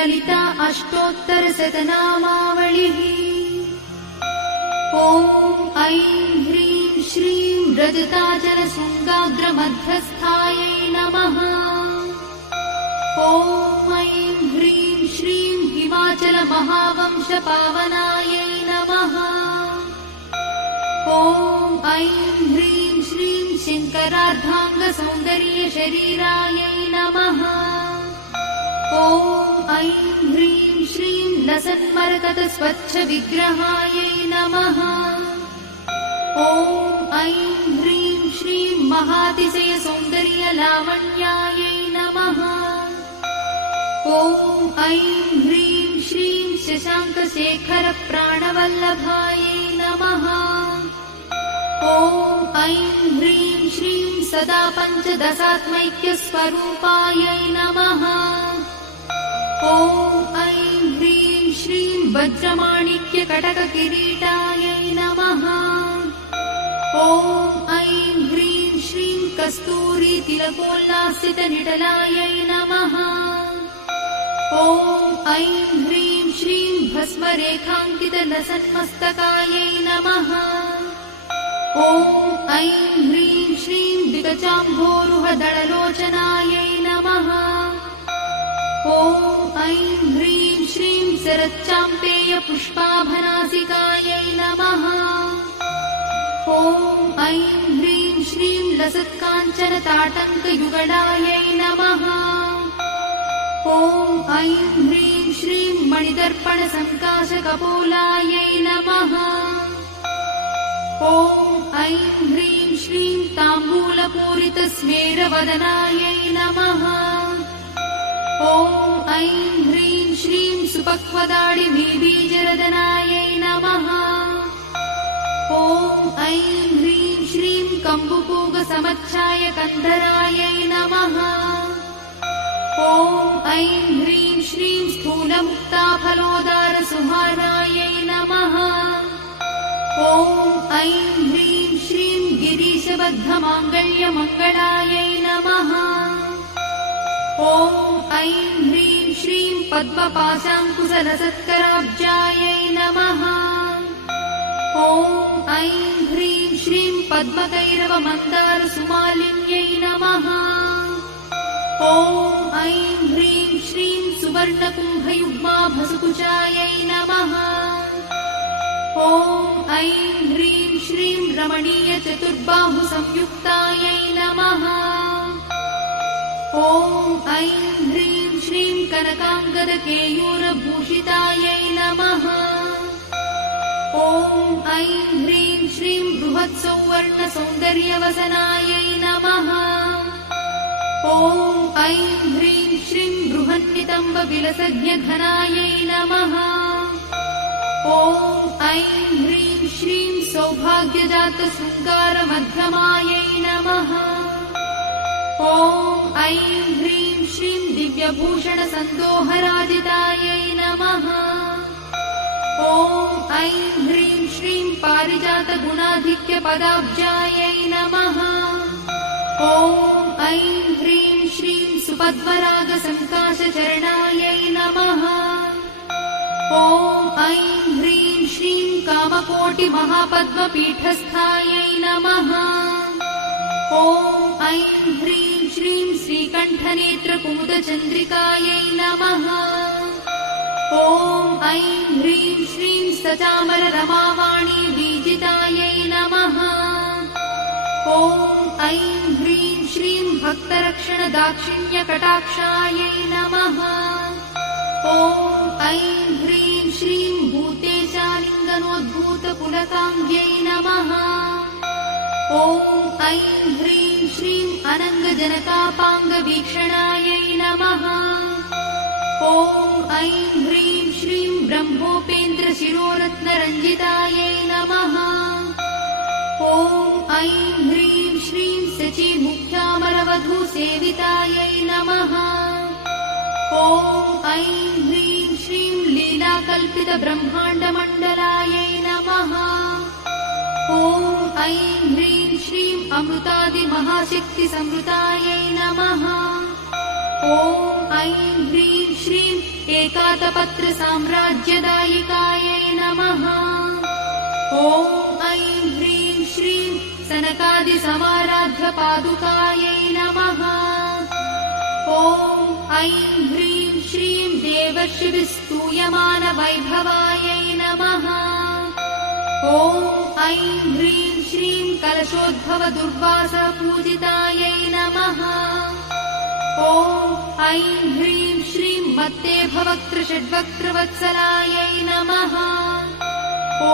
ललिता अष्टोत्तरशतनामावलिः। ॐ ऐं ह्रीं श्रीं रजताचलशृङ्गाग्रमध्यस्थायै नमः। ॐ ऐं ह्रीं श्रीं हिमाचलमहावंशपावनायै नमः। ॐ ऐं ह्रीं श्रीं शङ्करार्धाङ्गसौन्दर्यशरीरायै नमः। ॐ ऐं ह्रीं श्रीं लसन्मरकतस्वच्छविग्रहायै नमः। ॐ ऐं ह्रीं श्रीं महातिशयसौन्दर्यलावण्यायै नमः। ॐ ऐं ह्रीं श्रीं शशाङ्कशेखरप्राणवल्लभायै नमः। ॐ ऐं ह्रीं श्रीं सदा पञ्चदशात्मैक्यस्वरूपायै नमः। ॐ ऐं ह्रीं श्रीं वज्रमाणिक्यकटककिरीटायै नमः। ॐ ऐं ह्रीं श्रीं कस्तूरीतिलकोल्लासितनिटलायै नमः। ॐ ऐं ह्रीं श्रीं भस्मरेखाङ्कितलसन्मस्तकायै नमः। ॐ ऐं ह्रीं श्रीं विकचाम्भोरुहदळलोचनायै नमः। ॐ ऐं ह्रीं श्रीं शरच्चाम्पेयपुष्पाभनासिकायै नमः। ॐ ऐं ह्रीं श्रीं लसत्काञ्चनताटङ्कयुगलायै नमः। ॐ ऐं ह्रीं श्रीं मणिदर्पणसङ्काशकपोलायै नमः। ॐ ऐं ह्रीं श्रीं ताम्बूलपूरितस्मेरवदनायै नमः। ॐ ऐं ह्रीं श्रीं सुपक्वदाडिमीबीजरदनायै नमः। ॐ ऐं ह्रीं श्रीं कम्बुपूगसमच्छायकन्धरायै नमः। ॐ ऐं ह्रीं श्रीं स्थूलमुक्ताफलोदारसुहारायै नमः। ॐ ऐं ह्रीं श्रीं गिरीशबद्धमाङ्गल्यमङ्गलायै नमः। ॐ ऐं ह्रीं श्रीं पद्मपाशाङ्कुशलसत्कराब्जायै नमः। ॐ ऐं ह्रीं श्रीं पद्मकैरवमन्दारसुमालिन्यै नमः। ॐ ऐं ह्रीं श्रीं सुवर्णकुम्भयुग्माभसकुचायै नमः। ॐ ऐं ह्रीं श्रीं रमणीयचतुर्बाहुसंयुक्तायै नमः। ॐ ऐं ह्रीं श्रीं कनकाङ्गदकेयूरभूषितायै नमः। ॐ ऐं ह्रीं श्रीं बृहत्सौवर्णसौन्दर्यवसनायै नमः। ॐ ऐं ह्रीं श्रीं बृहन्नितम्बविलसज्ञघनायै नमः। ॐ ऐं ह्रीं श्रीं सौभाग्यजातशृङ्गारमध्यमायै नमः। ॐ ऐं ह्रीं श्रीं दिव्यभूषणसन्दोहराजितायै नमः। ॐ ऐं ह्रीं श्रीं पारिजातगुणाधिक्यपदाब्जायै नमः। ॐ ऐं ह्रीं श्रीं सुपद्मरागसङ्काशचरणायै नमः। ॐ ऐं ह्रीं श्रीं कामकोटिमहापद्मपीठस्थायै नमः। ॐ ऐं ह्रीं श्रीं श्रीकण्ठनेत्रकुमुदचन्द्रिकायै नमः। ॐ ऐं ह्रीं श्रीं सचामररमावाणी बीजितायै नमः। ॐ ऐं ह्रीं श्रीं भक्तरक्षणदाक्षिण्यकटाक्षायै नमः। ॐ ऐं ह्रीं श्रीं भूतेशालिङ्गनोद्भूतपुलकाङ्ग्यै नमः। ॐ ऐं ह्रीं श्रीं अनङ्गजनकापाङ्गवीक्षणायै नमः। ॐ ऐं ह्रीं श्रीं ब्रह्मोपेन्द्रशिरोरत्नरञ्जितायै नमः। ॐ ऐं ह्रीं श्रीं शचीमुख्यामरवधूसेवितायै नमः। ॐ ऐं ह्रीं श्रीं लीलाकल्पितब्रह्माण्डमण्डलायै नमः। ॐ ऐं ह्रीं श्रीं अमृतादिमहाशक्तिसंवृतायै नमः। ॐ ऐं ह्रीं श्रीं एकातपत्रसाम्राज्यदायिकायै नमः। ॐ ऐं ह्रीं श्रीं सनकादिसमाराध्यपादुकायै नमः। ॐ ऐं ह्रीं श्रीं देवर्षिभिस्तूयमानवैभवायै नमः। ॐ ऐं ह्रीं श्रीं कलशोद्भवदुर्वासपूजितायै नमः। ॐ ऐं ह्रीं श्रीं मत्तेभवक्त्रषड्वक्त्रवत्सलायै नमः। ॐ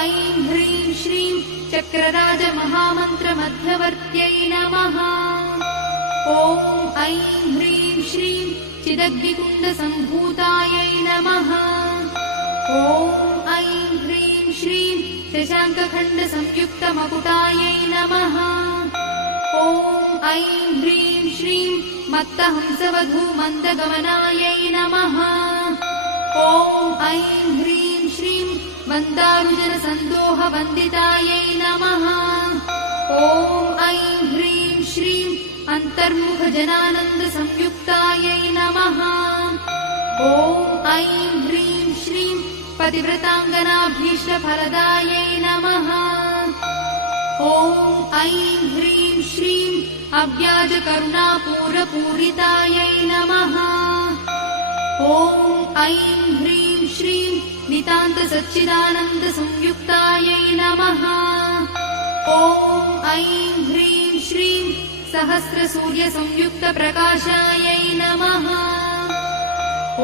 ऐं ह्रीं श्रीं चक्रराजमहामन्त्रमध्यवर्त्यै नमः। ॐ ऐं ह्रीं श्रीं चिदग्निकुण्डसम्भूतायै नमः। ॐ ऐं ह्रीं श्रीं शशाङ्कखण्डसंयुक्तमकुटायै नमः। ॐ ऐं ह्रीं श्रीं मत्तहंसवधूमन्दगमनायै नमः। ॐ ऐं ह्रीं श्रीं वन्दारुजनसन्दोहवन्दितायै नमः। ॐ ऐं ह्रीं श्रीं अन्तर्मुखजनानन्दसंयुक्तायै नमः। ॐ ऐं ह्रीं श्रीं पतिव्रताङ्गनाभीष्टफलदायै नमः। ॐ ऐं ह्रीं श्रीं अव्याजकरुणापूरपूरितायै नमः। ॐ ऐं ह्रीं श्रीं नितान्तसच्चिदानन्दसंयुक्तायै नमः। ॐ ऐं ह्रीं श्रीं सहस्रसूर्यसंयुक्तप्रकाशायै नमः।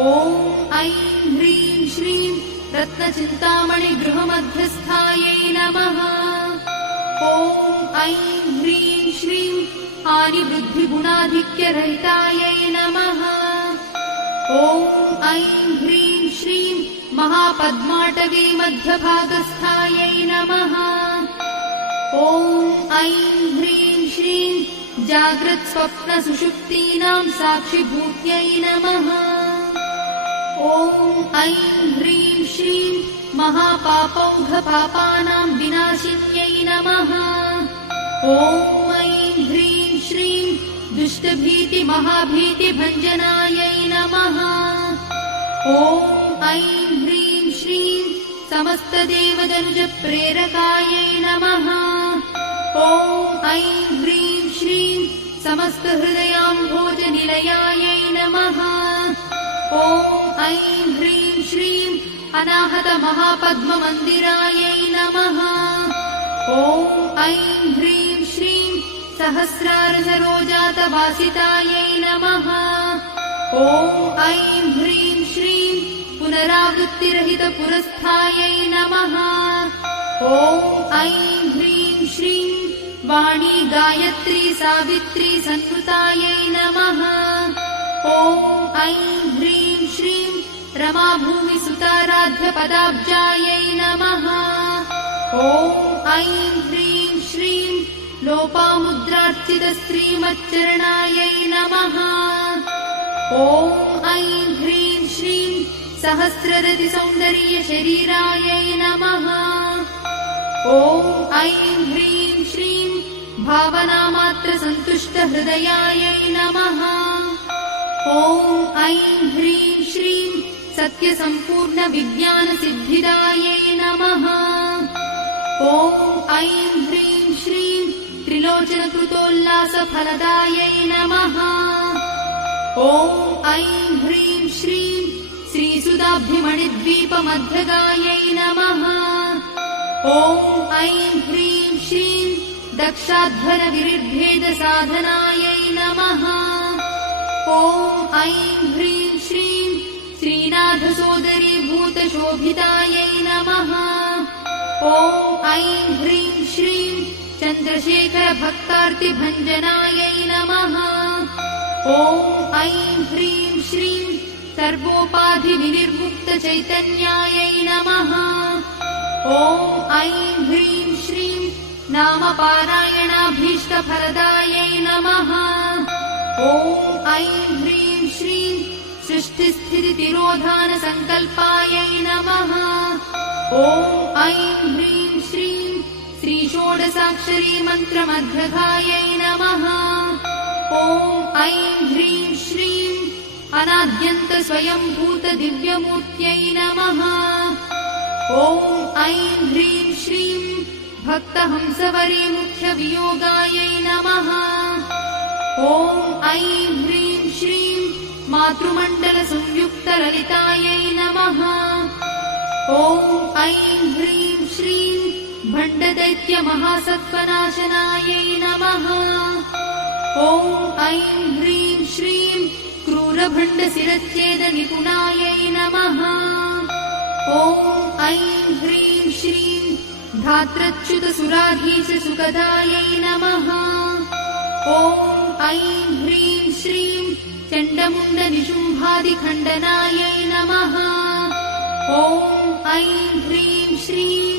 ॐ ऐं ह्रीं श्रीं रत्नचिन्तामणिगृहमध्यस्थायै नमः। ॐ ऐं ह्रीं श्रीं हानिवृद्धिगुणाधिक्यरहितायै नमः। ॐ ऐं ह्रीं श्रीं महापद्माटवीमध्यभागस्थायै नमः। ॐ ऐं ह्रीं श्रीं जाग्रत्स्वप्नसुषुप्तीनां साक्षिभूत्यै नमः। ॐ ऐं ह्रीं श्रीं महापापौघपापानां विनाशिन्यै नमः। ॐ ऐं ह्रीं श्रीं दुष्टभीतिमहाभीतिभञ्जनायै नमः। ॐ ऐं ह्रीं श्रीं समस्तदेवदनुजप्रेरकायै नमः। ॐ ऐं ह्रीं श्रीं समस्तहृदयाम्भोजनिलयायै नमः। ॐ ऐं ह्रीं श्रीं अनाहतमहापद्ममन्दिरायै नमः। ॐ ऐं ह्रीं श्रीं सहस्रारसरोजातवासितायै नमः। ॐ ऐं ह्रीं श्रीं पुनरावृत्तिरहितपुरस्थायै नमः। ॐ ऐं ह्रीं श्रीं वाणी गायत्री सावित्री सन्नुतायै नमः। ॐ ऐं ह्रीं श्रीं रमाभूमिसुताराध्यपदाब्जायै नमः। ॐ ऐं ह्रीं श्रीं लोपामुद्रार्चितश्रीमच्चरणायै नमः। ॐ ऐं ह्रीं श्रीं सहस्ररतिसौन्दर्यशरीरायै नमः। ॐ ऐं ह्रीं श्रीं भावनामात्रसन्तुष्टहृदयायै नमः। ॐ ऐं ह्रीं श्रीं सत्यसम्पूर्णविज्ञानसिद्धिदायै नमः। ॐ ऐं ह्रीं श्रीं त्रिलोचनकृतोल्लासफलदायै नमः। ॐ ऐं ह्रीं श्रीं श्रीसुधाब्धिमणिद्वीपमध्यगायै नमः। ॐ ऐं ह्रीं श्रीं दक्षाध्वरविरिद्भेदसाधनायै नमः। ॐ ऐं ह्रीं श्रीं श्रीनाथसोदरीभूतशोभितायै नमः। ॐ ऐं ह्रीं श्रीं चन्द्रशेखरभक्तार्तिभञ्जनायै नमः। ॐ ऐं ह्रीं श्रीं सर्वोपाधिविनिर्मुक्तचैतन्यायै नमः। ॐ ऐं ह्रीं श्रीं नामपारायणाभीष्टफलदायै नमः। ॐ ऐं ह्रीं श्रीं सृष्टिस्थितितिरोधानसङ्कल्पायै नमः। ॐ ऐं ह्रीं श्रीं श्रीषोडशाक्षरीमन्त्रमध्यगायै नमः। ॐ ऐं ह्रीं श्रीं अनाद्यन्त स्वयंभूत दिव्यमूर्त्यै नमः। ॐ ऐं ह्रीं श्रीं भक्तहंसवरे मुख्यवियोगायै नमः। ॐ ऐं ह्रीं श्रीं मातृमण्डलसंयुक्तललितायै नमः। ॐ ऐं ह्रीं श्रीं भण्डदैत्यमहासत्त्वनाशनायै नमः। ॐ ऐं ह्रीं श्रीं क्रूरभण्डशिरच्छेदनिपुणायै नमः। ॐ ऐं ह्रीं श्रीं धात्रच्युतसुराधीशसुखदायै नमः। ॐ ऐं ह्रीं श्रीं चण्डमुण्डनिशुम्भादिखण्डनायै नमः। ॐ ऐं ह्रीं श्रीं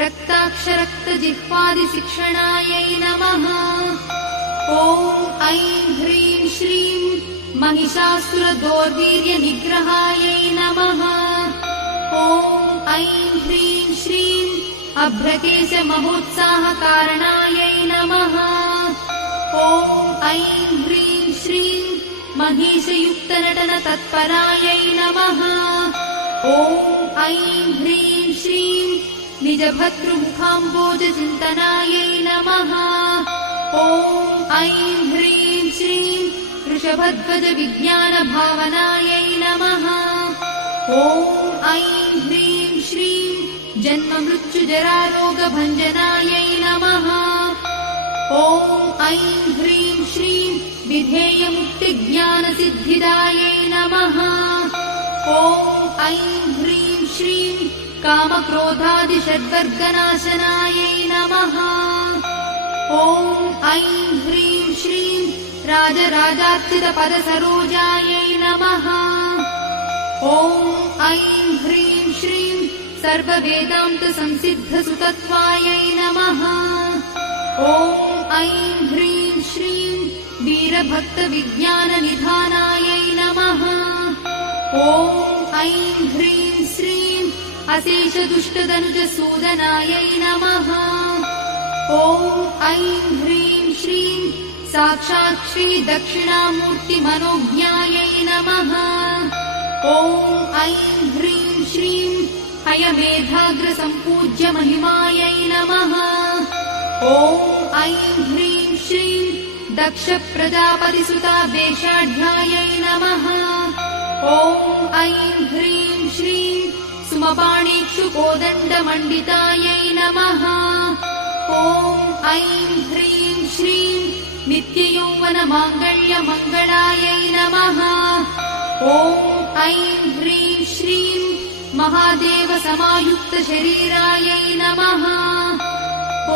रक्ताक्षरक्तजिह्वादिशिक्षणायै नमः। ॐ ऐं ह्रीं श्रीं महिषासुरदौर्वीर्यनिग्रहायै नमः। ॐ ऐं ह्रीं श्रीं अभ्रकेशमहोत्साहकारणायै नमः। ॐ ऐं ह्रीं श्रीं महिषयुक्तनटनतत्परायै नमः। ॐ ऐं ह्रीं श्रीं निजभर्तृमुखाम्बोजचिन्तनायै नमः। ॐ ऐं ह्रीं श्रीं वृषभध्वजविज्ञानभावनायै नमः। ॐ ऐं ह्रीं श्रीं जन्ममृत्युजरारोगभञ्जनायै नमः। ॐ ऐं ह्रीं श्रीं विधेयमुक्तिज्ञानसिद्धिदायै नमः। ॐ ऐं ह्रीं श्रीं कामक्रोधादिषड्वर्गनाशनायै नमः। ॐ ऐं ह्रीं श्रीं राजराजार्चितपदसरोजायै नमः। ॐ ऐं ह्रीं श्रीं सर्ववेदान्तसंसिद्धसुतत्वायै नमः। ॐ ऐं ह्रीं श्रीं वीरभक्तविज्ञाननिधानायै नमः। ॐ ऐं ह्रीं श्रीं अशेषदुष्टदनुजसूदनायै नमः। ॐ ऐं ह्रीं श्रीं साक्षात् श्रीदक्षिणामूर्तिमनोज्ञायै नमः। ॐ ऐं ह्रीं श्रीं हयमेधाग्रसम्पूज्यमहिमायै नमः। ॐ ऐं ह्रीं श्रीं दक्षप्रजापतिसुतावेशाढ्यायै नमः। ॐ ऐं ह्रीं श्रीं सुमपाणीक्षुकोदण्डमण्डितायै नमः। ॐ ऐं ह्रीं श्रीं नित्ययौवनमाङ्गल्यमङ्गलायै नमः। ॐ ऐं ह्रीं श्रीं महादेवसमायुक्तशरीरायै नमः।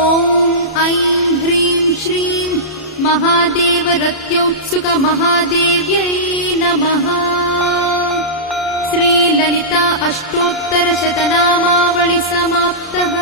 ॐ ऐं ह्रीं श्रीं महादेवरत्योत्सुकमहादेव्यै नमः। श्रीललिता अष्टोत्तरशतनामावळि समाप्तः।